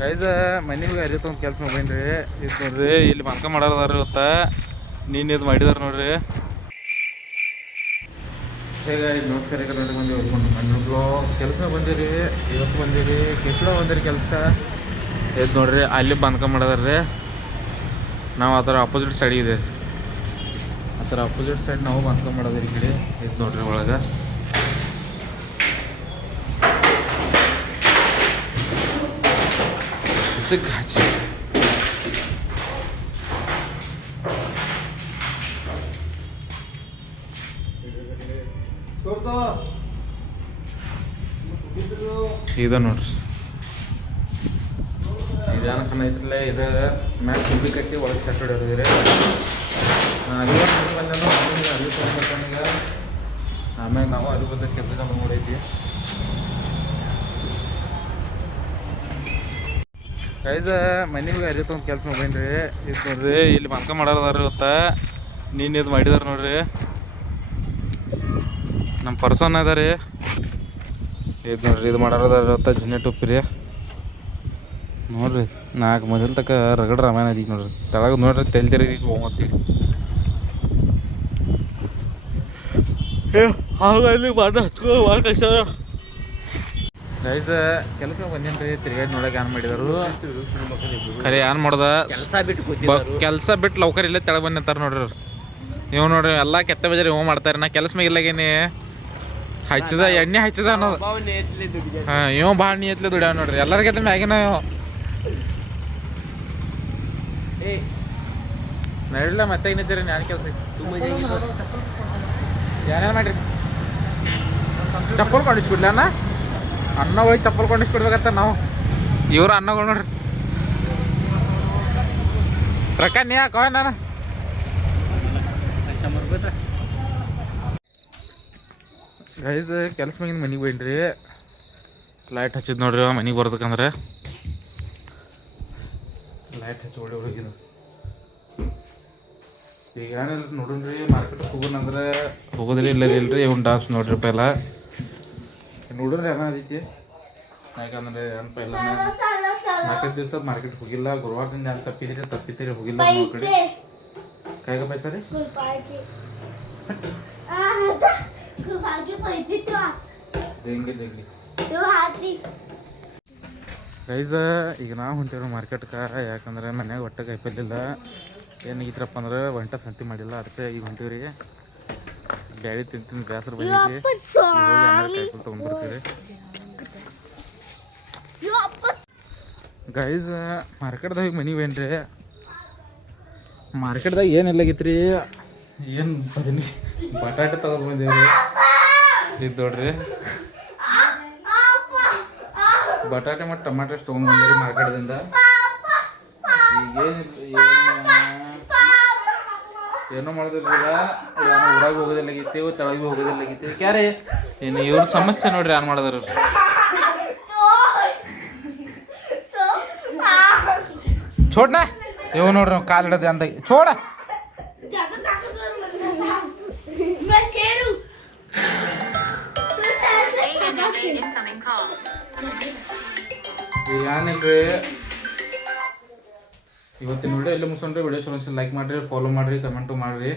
Guys ಮನೆಗೆ ಅರಿತ ಒಂದು ಕೆಲಸ ಮಾಡ್ಬೇನ್ರಿ. ಇದು ನೋಡ್ರಿ ಇಲ್ಲಿ ಮನ್ಕ ಮಾಡೋದಾರ ಇವತ್ತ ನೀನು ಇದು ಮಾಡಿದಾರ ನೋಡ್ರಿ. ಹೇಗ ನಮಸ್ಕಾರ ಕರ್ನಾಟಕ ಮಂದಿ ಹೊರ್ಕೊಂಡು ಮಣ್ಣು ಕೆಲಸ ಬಂದಿರಿ. ಇವತ್ತು ಬಂದಿರಿ ಕೆಸಡ ಬಂದಿರಿ ಕೆಲಸ. ಇದು ನೋಡ್ರಿ ಅಲ್ಲಿ ಬಂದ್ಕ ಮಾಡೋದಾರ್ರಿ. ನಾವು ಆ ಥರ ಅಪೋಸಿಟ್ ಸೈಡ್ ಇದೆ, ಆ ಥರ ಅಪೋಸಿಟ್ ಸೈಡ್ ನಾವು ಬಂದ್ಕ ಮಾಡೋದ್ರಿ. ಈ ಕಡೆ ಇದು ನೋಡ್ರಿ ಒಳಗೆ ಹಚ್ಚಿ ಇದು ನೋಡ್ರಿ. ಇದೇನಕ್ಕನ ಐತ್ರಲ್ಲ, ಇದು ಮ್ಯಾಲೆ ತುಂಬಿ ಕಟ್ಟಿ ಒಳಗೆ ಚಟ್ ಹೊಡಿಯೋದ್ರಿ. ಅರಿವು ತೊಗೊಂಡ್ಬರ್ತಾನೀಗ. ಆಮೇಲೆ ನಾವು ಅದು ಬಂದ ಕೆಲಸ ಮಾಡೈತಿ. ಗೈಸ್ ಮನೆಗೆ ಅರಿತ ಒಂದು ಕೆಲಸ ಮಾಡ್ಬೇನ್ರಿ. ಇದು ನೋಡ್ರಿ ಇಲ್ಲಿ ಮನ್ಕ ಮಾಡೋದಾರ ಇವತ್ತ ನೀನು ಇದು ಮಾಡಿದಾರ ನೋಡ್ರಿ. ನಮ್ಮ ಪರ್ಸನ್ ಅದ ರೀ. ಇದು ನೋಡ್ರಿ ಇದು ಮಾಡೋದಾರ ಇವತ್ತ ಜಿನೆಟ್ ಉಪ್ಪಿರಿ ನೋಡ್ರಿ. 4 ಮಂದಿಲ್ ತಕ್ಕ ರಗಡ ರಾಮಾಯಣ ಅದೀಗ ನೋಡ್ರಿ. ತೆಳಗೆ ನೋಡ್ರಿ ತೆಲ್ತಿರಿ ಹೋಗ್ತೀವಿ. ಹಾಗಾಗಿ ಮಾಡಿ ಹಚ್ಕೋ ಕಳ್ಸ. ಗೈಸ್ ಕೆಲಸ ಬಂದೇನ್ರಿ. ತಿರ್ಗಾಡಿ ನೋಡಕ್ಕೆ ಏನ್ ಮಾಡಿದಾರು ಖರೆ ಏನ್ ಮಾಡ್ದ ಕೆಲಸ ಬಿಟ್ಟು ಲೌಕರ್ ಇಲ್ಲೇ ತೆಳಗೆ ಬಂದಿರ್ತಾರೆ ನೋಡ್ರಿ. ಇವ್ ನೋಡ್ರಿ ಎಲ್ಲ ಕೆತ್ತ ಬಜಾರಿ ಇವ್ ಮಾಡ್ತಾರೆ. ನಾ ಕೆಲಸ ಮ್ಯಾಗಿಲ್ಲಾಗೇನಿ ಹಚ್ಚದ ಎಣ್ಣೆ ಹಚ್ಚದ ಅನ್ನೋದು. ಹಾಂ ಇವ ಭಾಳ ನೀಯತ್ಲೆ ದುಡ್ಯಾವ ನೋಡ್ರಿ. ಎಲ್ಲರಿಗಿಂತ ಮ್ಯಾಗಿನ ನಡಿಲ್ಲ ಮತ್ತೆ ಏನಿದ್ದೀರಿ ನಾನು ಕೆಲಸ ಏನೇನು ಮಾಡ್ರಿ. ಚಪ್ಪಲ್ ಕೊಂಡಿಸ್ಬಿಡ್ಲ ಅನ್ನ ಹೋಗಿ ಚಪ್ಪಲ್ ಕೊಂಡಿಸ್ಬಿಡ್ಬೇಕತ್ತ ನಾವು. ಇವ್ರು ಅನ್ನಗಳು ನೋಡ್ರಿ. ರೊಕ್ಕ ನೀ ಹಾಕೋ ನಾನು ಗೈಸ್ ಕೆಲಸ ಮ್ಯಾಗಿನ ಮನೆಗೆ ಹೋಯ್ನ್ರಿ. ಲೈಟ್ ಹಚ್ಚಿದ್ ನೋಡ್ರಿ ಮನೆಗೆ ಬರ್ಬೇಕಂದ್ರೆ. ಲೈಟ್ ಹಚ್ಚಿ ಹೋಗಿದ್ದು ಈಗ ಏನಿಲ್ಲ ನೋಡ್ರಿ. ಮಾರ್ಕೆಟ್ಗೆ ಹೋಗೋಣಂದ್ರೆ ಹೋಗೋದಿಲ್ಲ ಇಲ್ಲರಿ. ಇವ್ನು ಡಾನ್ಸ್ ನೋಡ್ರಿ ಪೈಲ ನೋಡ್ರಿ ಏನೋ ಅದೈತಿ. ಯಾಕಂದ್ರೆ ಏನು ಪೈಲ 4 ದಿವಸ ಮಾರ್ಕೆಟ್ಗೆ ಹೋಗಿಲ್ಲ. ಗುರುವಾರದಿಂದ ಏನು ತಪ್ಪಿತೀರಿ ಹೋಗಿಲ್ಲ. ಕಡೆ ಕಾಯ್ಗ ಪೈಸ ರೀ ಗೈಸ್ ಈಗ ನಾವು ಹೊಂಟೇವ್ರಿ ಮಾರ್ಕೆಟ್ಗೆ. ಯಾಕಂದ್ರೆ ಮನ್ಯಾಗ ಒಟ್ಟ ಕಾಯಿಪಲ್ಲಿಲ್ಲ. ಏನಾಗಿತ್ರಪ್ಪ ಅಂದ್ರೆ ಒಂಟ ಸಂತಿ ಮಾಡಿಲ್ಲ. ಅದಕ್ಕೆ ಈಗ ಹೊಂಟೀವ್ರಿ. ಬ್ಯಾಳಿ ತಿಂದು ಬೇಸರ ಬಂದೈತಿ. ಕಾಯಿಪಲ್ಲೆ ತೊಗೊಂಡ್ಬರ್ತೀವಿ ಗೈಸ್. ಮಾರ್ಕೆಟ್ದಾಗ ಮನೆಗೆ ಬೇನ್ರಿ. ಮಾರ್ಕೆಟ್ದಾಗ ಏನೆಲ್ಲಾಗೈತ್ರಿ, ಏನು ಬದನಿ ಬಟಾಟೆ ತಗೊಂಡು ಬಂದೇವ್ರಿ. ಇದು ನೋಡ್ರಿ ಬಟಾಟೆ ಮತ್ತು ಟಮಾಟೋ ತೊಗೊಂಡು ಬಂದೇವ್ರಿ ಮಾರ್ಕೆಟ್ದಿಂದ. ಈಗೇನು ಏನೋ ಮಾಡೋದಿಲ್ಲ. ಏನೋ ಊರಾಗ ಹೋಗೋದಿಲ್ಲಾಗೈತಿ, ತೆಳಗೆ ಹೋಗೋದಿಲ್ಲಾಗೈತಿ. ಕ್ಯಾರೆ ಏನು ಇವ್ರ ಸಮಸ್ಯೆ ನೋಡ್ರಿ. ಏನು ಮಾಡೋದ್ರ छोड़ना ये ನೋಡ್ರಿ ಕಾಲ್ ಹಿಡದೆ ಅಂತ छोड़ ಏನಿಲ್ರಿ ಇವತ್ತಿನ ವಿಡಿಯೋ ಎಲ್ಲ ಮುಗಿಸೋಣ್ರಿ. ವಿಡಿಯೋ ಚಲೋ ಲೈಕ್ ಮಾಡ್ರಿ, ಫಾಲೋ ಮಾಡ್ರಿ, ಕಮೆಂಟು ಮಾಡ್ರಿ.